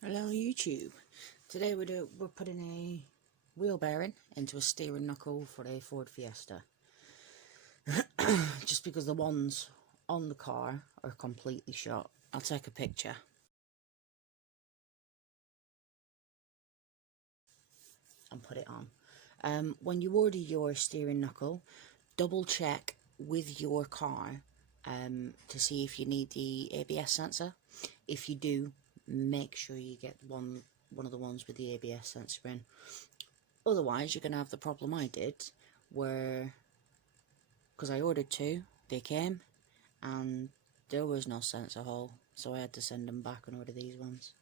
Hello YouTube. Today we're putting a wheel bearing into a steering knuckle for a Ford Fiesta. Just because the ones on the car are completely shot. I'll take a picture. And put it on. When you order your steering knuckle, double check with your car to see if you need the ABS sensor. If you do, make sure you get one of the ones with the ABS sensor in. Otherwise, you're going to have the problem I did, where, because I ordered two, they came, and there was no sensor hole, so I had to send them back and order these ones.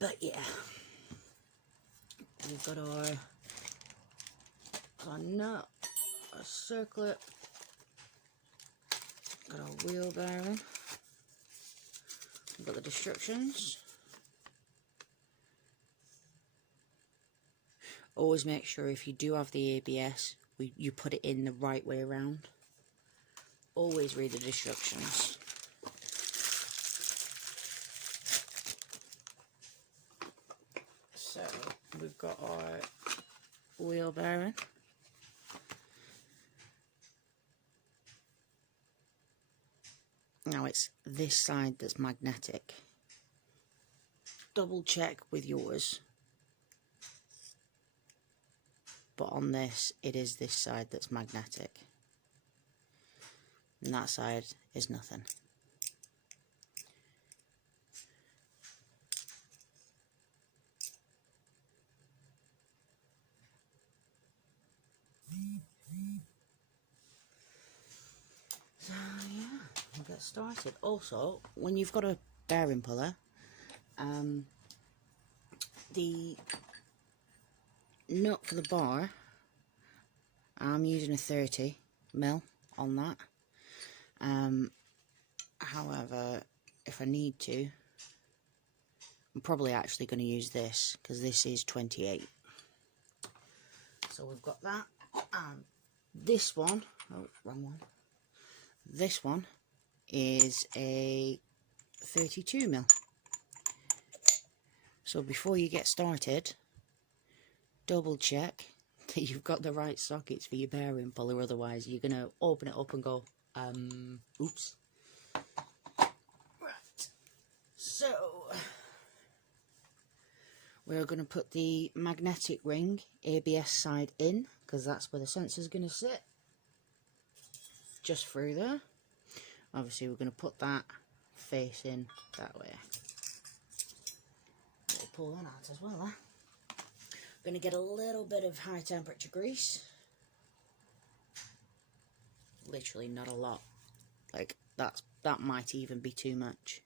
But yeah, we've got our nut, a circlet, got our wheel bearing, we've got the instructions. Always make sure if you do have the ABS, you put it in the right way around. Always read the instructions. So, we've got our wheel bearing. Now it's this side that's magnetic. Double check with yours. But on this, it is this side that's magnetic. And that side is nothing. So yeah, we'll get started. Also, when you've got a bearing puller, the nut for the bar, I'm using a 30mm on that. However, if I need to, I'm probably actually going to use this, because this is 28. So we've got that. This one, oh, wrong one. This one is a 32mm. So before you get started, double check that you've got the right sockets for your bearing puller, otherwise you're going to open it up and go, oops. Right, so we're going to put the magnetic ring ABS side in, because that's where the sensor's going to sit. Just through there. Obviously we're going to put that facing that way. We'll pull that out as well. Going to get a little bit of high temperature grease. Literally not a lot. Like that might even be too much.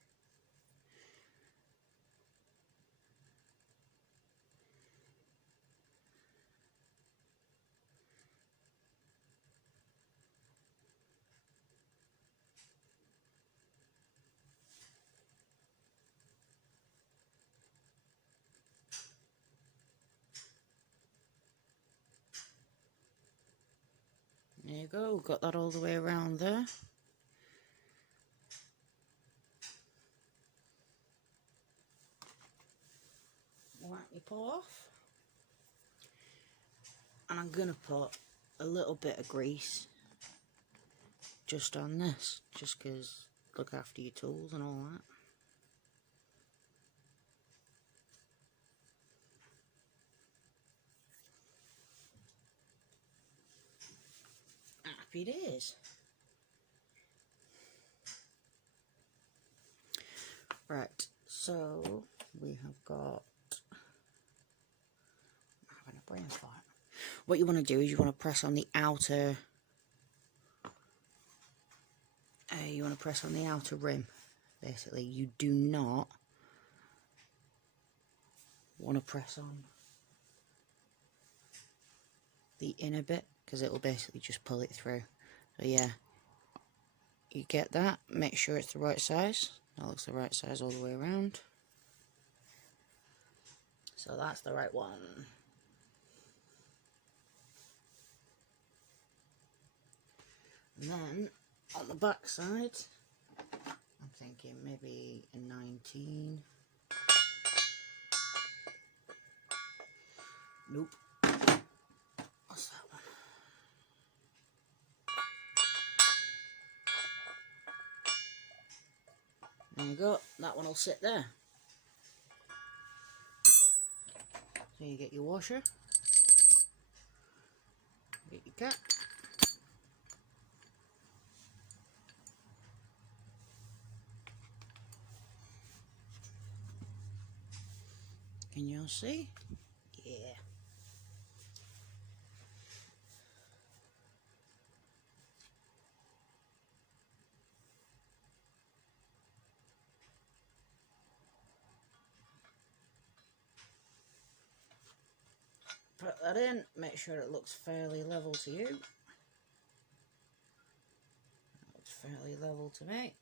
There you go, got that all the way around there. Wipe your paw off. And I'm going to put a little bit of grease just on this, just because look after your tools and all that. Happy days. Right, so we have got, I'm having a brain fart. What you want to do is you want to press on the outer, rim. Basically, you do not want to press on the inner bit, because it will basically just pull it through. So yeah, you get that, make sure it's the right size. That looks the right size all the way around. So that's the right one. And then on the back side, I'm thinking maybe a 19. Nope. What's that one? There you go. That one will sit there. So you get your washer, get your cap, can you all see? Yeah. Put that in, make sure it looks fairly level to you. It looks fairly level to me.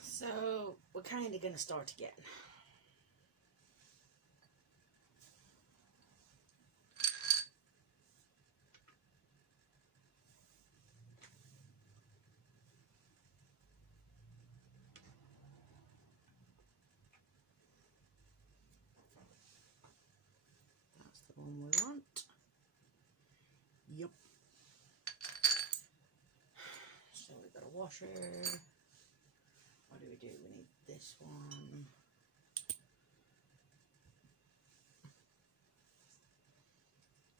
So we're kind of going to start again. That's the one we want. Yep. So we've got a washer. What do? We need this one.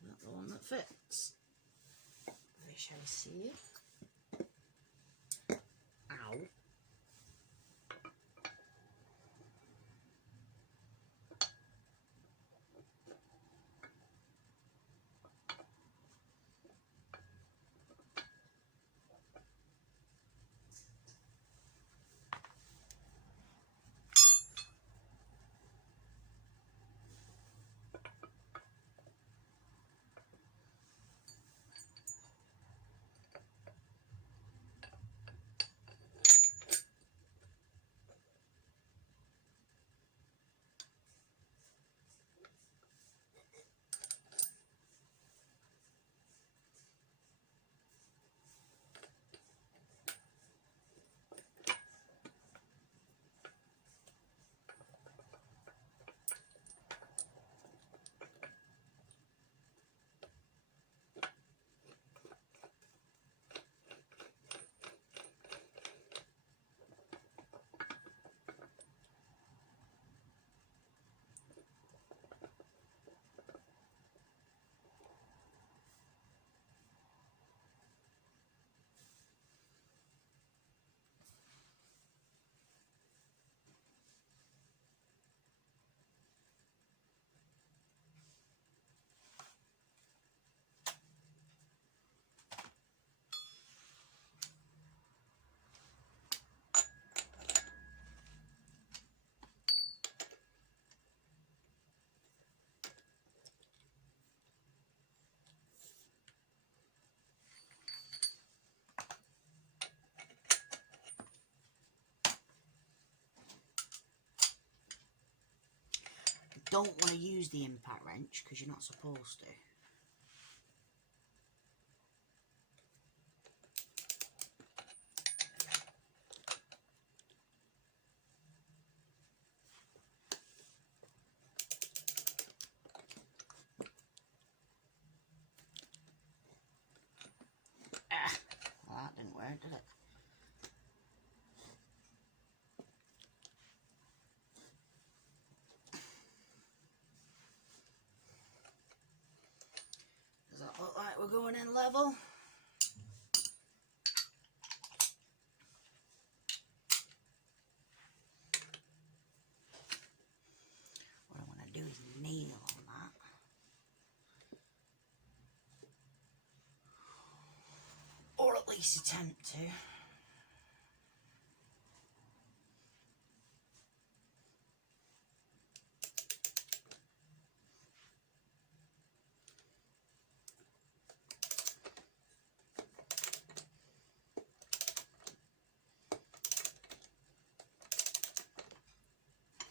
Not the one that fits. We shall see. Ow. Don't want to use the impact wrench because you're not supposed to. Well, that didn't work, did it? Does that look like we're going in level? What I want to do is nail on that. Or at least attempt to.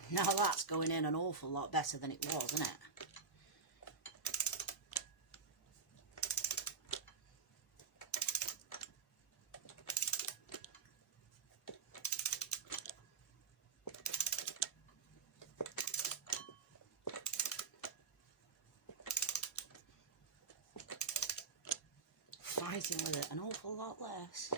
Now that's going in an awful lot better than it was, isn't it? fighting with it an awful lot less.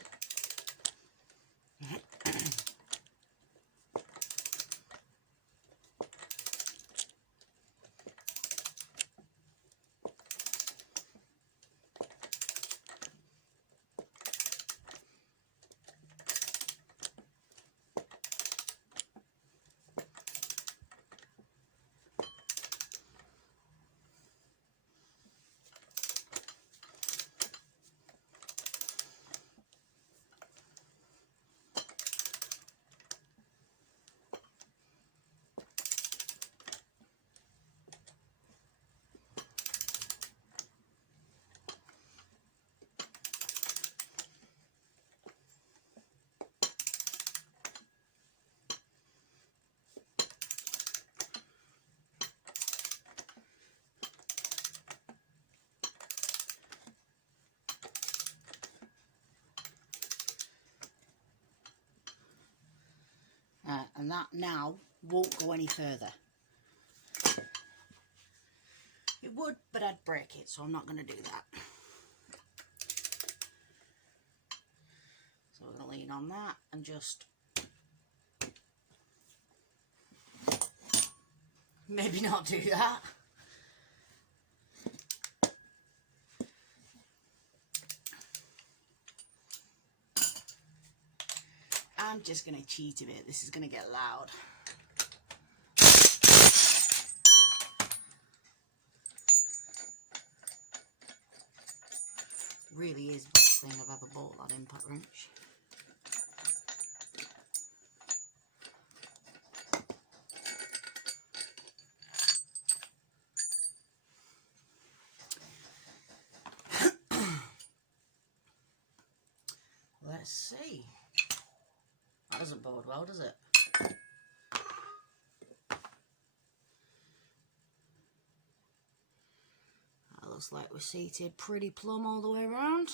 And that now won't go any further. It would, but I'd break it, so I'm not going to do that. So we're going to lean on that and just maybe not do that. I'm just going to cheat a bit. This is going to get loud. Really is the best thing I've ever bought, that impact wrench. Let's see. That doesn't bode well, does it? That looks like we're seated pretty plumb all the way around.